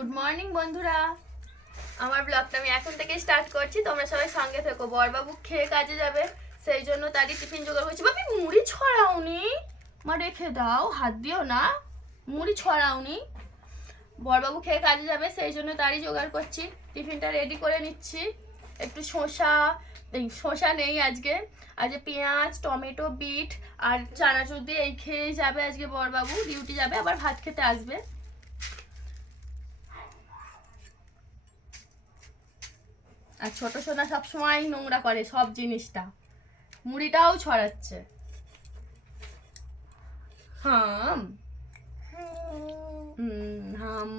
Good morning বন্ধুরা, আমার ব্লগটা আমি এখন থেকে স্টার্ট করছি। তোমরা সবাই সঙ্গে থেকো। বরবাবু খেয়ে কাজে যাবে, সেই জন্য তারই টিফিন জোগাড় করছি। বাপি মুড়ি ছড়াওনি, মা রেখে দাও, হাত দিও না, মুড়ি ছড়াওনি। বরবাবু খেয়ে কাজে যাবে, সেই জন্য তারই জোগাড় করছি। টিফিনটা রেডি করে নিচ্ছি। একটু শসা নেই আজকে, পেঁয়াজ, টমেটো, বিট আর চানাচুর দিয়ে এই খেয়ে যাবে আজকে বরবাবু। ডিউটি যাবে, আবার ভাত খেতে আসবে। আর ছোট সোনা সবসময় নোংরা করে সব জিনিসটা, মুড়িটাও ছড়াচ্ছে। হাম হাম।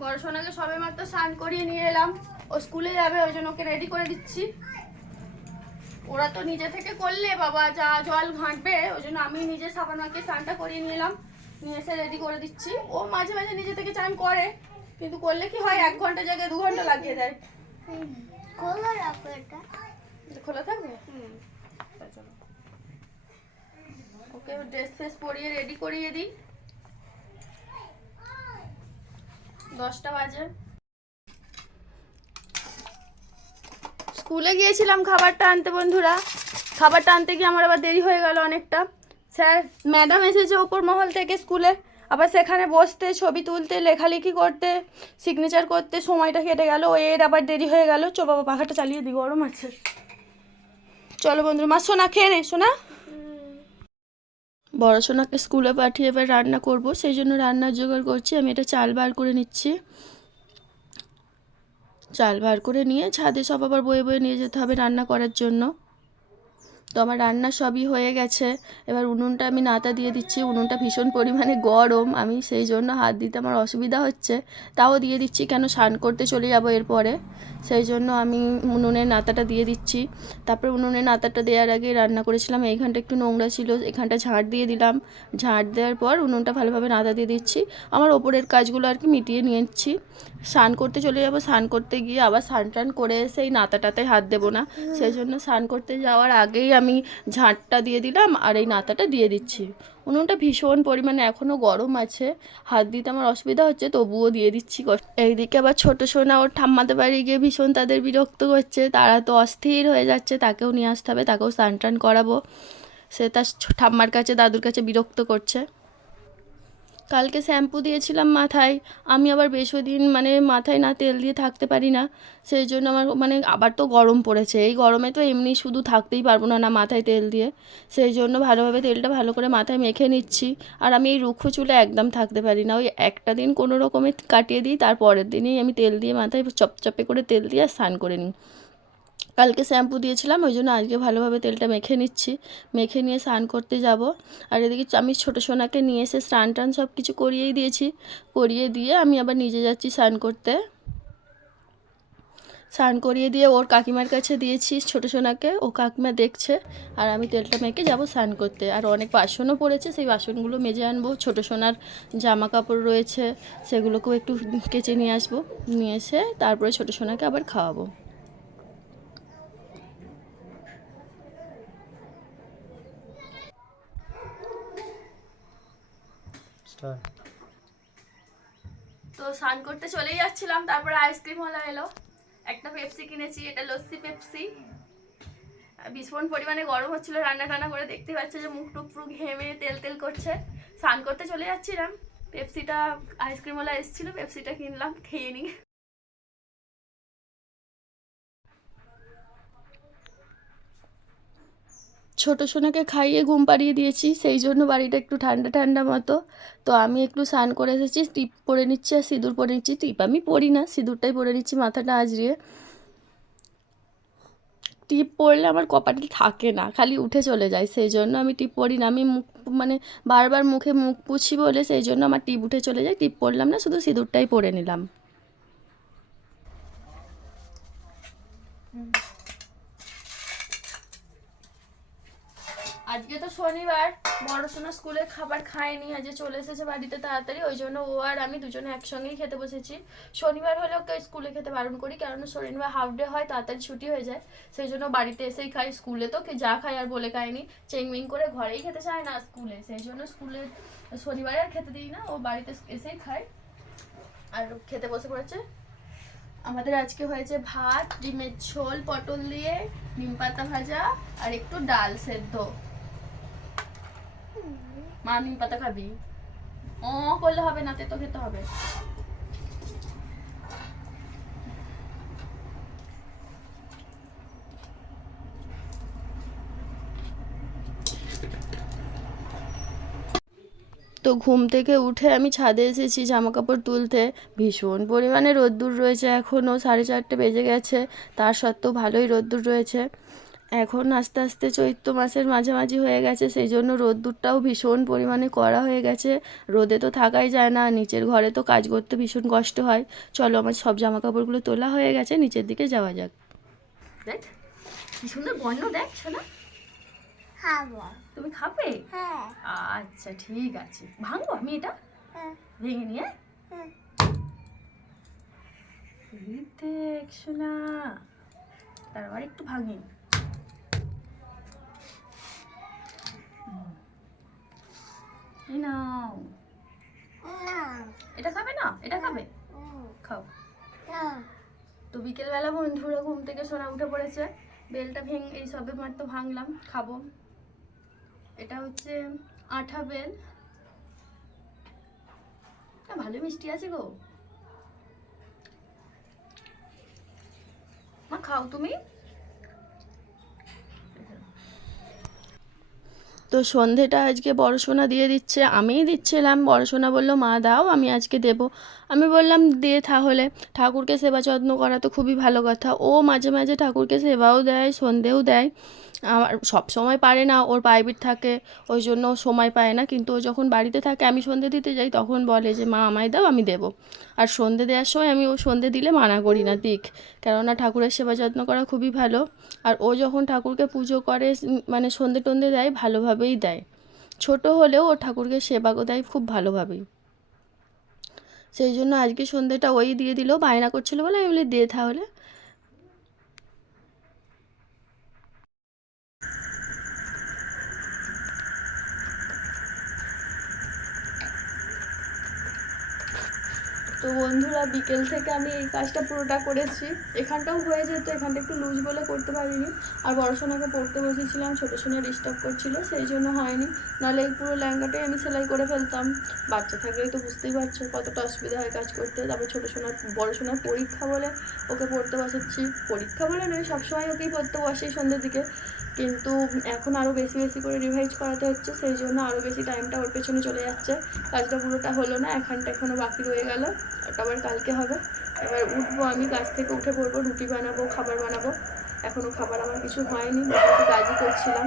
পড়াশোনাকে সবে মাত্র স্নান করিয়ে নিয়ে এলাম। ও স্কুলে যাবে, ওই জন্য ওকে রেডি করে দিচ্ছি। ওরা তো নিজে থেকে করলে বাবা যা জল ঘাঁটবে, ওই জন্য আমি নিজে সাবান মাখিয়ে স্নানটা করিয়ে নিলাম, নিয়ে এসে রেডি করে দিচ্ছি। ও মাঝে মাঝে নিজে থেকে চান করে, কিন্তু করলে কি হয় 1 ঘন্টা জায়গায় 2 ঘন্টা লাগিয়ে দেয়। খোলা থাকবে। চলো ওকে ড্রেস ফ্রেস পরিয়ে রেডি করিয়ে দিই। 10টা বাজে। স্কুলে গিয়েছিলাম খাবারটা আনতে বন্ধুরা। খাবারটা আনতে গিয়ে আমার আবার দেরি হয়ে গেল অনেকটা। স্যার ম্যাডাম এসেছে ওপর মহল থেকে স্কুলে, আবার সেখানে বসতে, ছবি তুলতে, লেখালেখি করতে, সিগনেচার করতে সময়টা কেটে গেল। এর আবার দেরি হয়ে গেল। চো বাবা পাখাটা চালিয়ে দিই, গরম আছে। চলো বন্ধুরা, মা সোনা খেয়ে নে সোনা। বড় সোনাকে স্কুলে পাঠিয়ে এবার রান্না করব, সেই জন্য রান্নার জোগাড় করছি। আমি এটা চাল বার করে নিচ্ছি। চাল বার করে নিয়ে ছাদে সব আবার বয়ে বয়ে নিয়ে যেতে হবে রান্না করার জন্য। তো আমার রান্না সবই হয়ে গেছে। এবার উনুনটা আমি নাতা দিয়ে দিচ্ছি। উনুনটা ভীষণ পরিমাণে গরম, আমি সেই জন্য হাত দিতে আমার অসুবিধা হচ্ছে, তাও দিয়ে দিচ্ছি, কেন স্নান করতে চলে যাবো এরপরে, সেই জন্য আমি উনুনের নাতাটা দিয়ে দিচ্ছি। তারপর উনুনের নাতাটা দেওয়ার আগে রান্না করেছিলাম, এইখানটা একটু নোংরা ছিল, এখানটা ঝাঁট দিয়ে দিলাম। ঝাঁট দেওয়ার পর উনুনটা ভালোভাবে নাতা দিয়ে দিচ্ছি। আমার ওপরের কাজগুলো আর কি মিটিয়ে নিয়েছি। স্নান করতে চলে যাবো, স্নান করতে গিয়ে আবার স্নান টান করে এসে এই নাতাটাতে হাত দেবো না, সেই জন্য স্নান করতে যাওয়ার আগেই আমি ঝাঁটটা দিয়ে দিলাম আর এই নাতাটা দিয়ে দিচ্ছি। উনুনটা ভীষণ পরিমাণে এখনও গরম আছে, হাত দিতে আমার অসুবিধা হচ্ছে, তবুও দিয়ে দিচ্ছি। এইদিকে আবার ছোটো সোনা ওর ঠাম্মাদের বাড়ি গিয়ে ভীষণ তাদের বিরক্ত করছে, তারা তো অস্থির হয়ে যাচ্ছে, তাকেও নিয়ে আসতে হবে, তাকেও স্নান টান করাবো। সে তার ঠাম্মার কাছে, দাদুর কাছে বিরক্ত করছে। কালকে শ্যাম্পু দিয়েছিলাম মাথায়, আমি আবার বেশি দিন মাথায় না তেল দিয়ে থাকতে পারি না, সেই জন্য আমার আবার তো গরম পড়েছে, এই গরমে তো এমনি শুধু থাকতেই পারবো না মাথায় তেল দিয়ে, সেই জন্য ভালোভাবে তেলটা ভালো করে মাথায় মেখে নিচ্ছি। আর আমি এই রুক্ষ চুলে একদম থাকতে পারি না, ওই একটা দিন কোনো রকমে কাটিয়ে দিই, তারপরের দিনই আমি তেল দিয়ে মাথায় চপচপে করে তেল দিয়ে স্নান করে নিই। কালকে শ্যাম্পু দিয়েছিলাম, ওই জন্য আজকে ভালোভাবে তেলটা মেখে নিচ্ছি, মেখে নিয়ে স্নান করতে যাব। আর এদিকে আমি ছোটো সোনাকে নিয়ে এসে স্নান টান সব কিছু করিয়েই দিয়েছি, করিয়ে দিয়ে আমি আবার নিজে যাচ্ছি স্নান করতে। স্নান করিয়ে দিয়ে ওর কাকিমার কাছে দিয়েছি ছোটো সোনাকে, ও কাকিমা দেখছে, আর আমি তেলটা মেখে যাব স্নান করতে। আর অনেক বাসনও পড়েছে, সেই বাসনগুলো মেজে আনবো। ছোটো সোনার জামা কাপড় রয়েছে, সেগুলোকেও একটু কেচে নিয়ে আসবো, নিয়ে এসে তারপরে ছোটো সোনাকে আবার খাওয়াবো। তো স্নান করতে চলেই যাচ্ছিলাম, তারপরে আইসক্রিম ওয়ালা এলো, একটা পেপসি কিনেছি, এটা লস্যি পেপসি। ভীষণ পরিমাণে গরম হচ্ছিল, রান্না টান্না করে দেখতে পাচ্ছে যে মুখ টুক পুরো ঘেমে তেল তেল করছে। স্নান করতে চলে যাচ্ছিলাম, পেপসিটা আইসক্রিম ওয়ালা এসেছিলো, পেপসিটা কিনলাম, খেয়ে নিই। ছোটো সোনাকে খাইয়ে ঘুম পাড়িয়ে দিয়েছি, সেই জন্য বাড়িটা একটু ঠান্ডা ঠান্ডা মতো। তো আমি একটু স্নান করে এসেছি, টিপ পরে নিচ্ছি আর সিঁদুর পরে নিচ্ছি। টিপ আমি পরি না, সিঁদুরটাই পরে নিচ্ছি মাথাটা আজড়িয়ে। টিপ পরলে আমার কপালে থাকে না, খালি উঠে চলে যায়, সেই জন্য আমি টিপ পরি না। আমি মুখ বারবার মুখে মুখ পুছি বলে, সেই জন্য আমার টিপ উঠে চলে যায়, টিপ পরলাম না, শুধু সিঁদুরটাই পরে নিলাম। আজকে তো শনিবার, বড়শোনা স্কুলে খাবার খায়নি, আজকে চলে এসেছে বাড়িতে তাড়াতাড়ি, ওই জন্য ও আর আমি দুজনে একসঙ্গেই খেতে বসেছি। শনিবার হলে ওকে স্কুলে খেতে বারণ করি, কারণ শনিবার হাফ ডে হয়, তাড়াতাড়ি ছুটি হয়ে যায়, সেই জন্য বাড়িতে এসেই খাই। স্কুলে তো যা খাই আর বলে খায়নি, চেংমিং করে ঘরেই খেতে চায় না স্কুলে, সেই জন্য স্কুলে শনিবারে আর খেতে দিই না, ও বাড়িতে এসেই খায়। আর খেতে বসে পড়েছে। আমাদের আজকে হয়েছে ভাত, ডিমের ঝোল পটল দিয়ে, নিম পাতা ভাজা আর একটু ডাল সেদ্ধ। মা নিম পাতা খাবি? ও করলে হবে না, তো খেতে হবে। তো ঘুম থেকে উঠে আমি ছাদে এসেছি জামা কাপড় তুলতে। ভীষণ পরিমাণে রোদ্দুর রয়েছে, এখনও 4:30 বেজে গেছে, তার সত্ত্বেও ভালোই রোদ্দুর রয়েছে। এখন আস্তে আস্তে চৈত্র মাসের মাঝামাঝি হয়ে গেছে, সেই জন্য রোদ্দুরটাও ভীষণ পরিমাণে কড়া হয়ে গেছে। রোদে তো থাকাই যায় না, নিচের ঘরে তো কাজ করতে ভীষণ কষ্ট হয়। চলো, আমার সব জামা কাপড়গুলো তোলা হয়ে গেছে, নিচের দিকে যাওয়া যাক। দেখ কি সুন্দর বন্য, দেখ শোনা। তুমি খাবে? আচ্ছা ঠিক আছে, ভাঙবো আমি এটা, ভেঙে নিয়ে। দেখ শোনা, তারপর একটু ভাঙি। নাও, এটা খাবে না? এটা খাবে, খাও। তো বিকেলবেলা বন্ধুরা ঘুম থেকে সোনা উঠে পড়েছে, বেলটা এই সবে মাত্র ভাঙলাম, খাবো। এটা হচ্ছে আঠা বেল, ভালো মিষ্টি আছে গো। মা খাও তুমি। তো সন্ধেটা আজকে বড়সোনা দিয়ে দিচ্ছে, আমিই দিচ্ছিলাম, বড়সোনা বললো মা দাও, আমি আজকে দেব। আমি বললাম দে তাহলে, ঠাকুরকে সেবা যত্ন করা তো খুবই ভালো কথা। ও মাঝে মাঝে ঠাকুরকে সেবাও দেয়, সন্ধেও দেয়। আমার সব সময় পারে না, ওর প্রাইভেট থাকে, ওই জন্য ও সময় পায় না। কিন্তু ও যখন বাড়িতে থাকে, আমি সন্ধে দিতে যাই, তখন বলে যে মা আমায় দাও, আমি দেবো। আর সন্ধে দেওয়ার সময় আমি ও সন্ধে দিলে মানা করি না, দিক, কেননা ঠাকুরের সেবা যত্ন করা খুবই ভালো। আর ও যখন ঠাকুরকে পুজো করে, মানে সন্ধে টন্ধে দেয়, ভালোভাবেই দেয়। ছোট হলেও ও ঠাকুরকে সেবা দেয় খুব ভালোভাবেই। সেই জন্য আজকে সন্ধেটা ওই দিয়ে দিল, বায়না করছিল বলে আমি বলি দে তাহলে। তো বন্ধুরা, বিকেল থেকে আমি এই কাজটা পুরোটা করেছি। এখানটাও হয়ে যেত, এখানটা একটু লুজ বলে করতে পারিনি। আর বড় সোনাকে পড়তে বসেছিলাম, ছোটো সোনা ডিস্টার্ব করছিল, সেই জন্য হয়নি। নাহলে এই পুরো লেহেঙ্গাটাই আমি সেলাই করে ফেলতাম। বাচ্চা থাকলেই তো বুঝতেই পারছো কতটা অসুবিধা হয় কাজ করতে। তারপর বড় সোনার পরীক্ষা বলে ওকে পড়তে বসাচ্ছি। পরীক্ষা বলে নয়, সবসময় ওকেই পড়তে বসে সন্ধ্যের দিকে, কিন্তু এখন আরও বেশি বেশি করে রিভাইজ করাতে হচ্ছে, সেই জন্য আরও বেশি টাইমটা ওর পেছনে চলে যাচ্ছে। কাজটা পুরোটা হলো না, এখানটা এখনও বাকি রয়ে গেল, ওটা আবার কালকে হবে। এবার উঠবো, আমি কাজ থেকে উঠে পড়বো, রুটি বানাবো, খাবার বানাবো। এখনও খাবার আমার কিছু হয়নি, কাজই করছিলাম।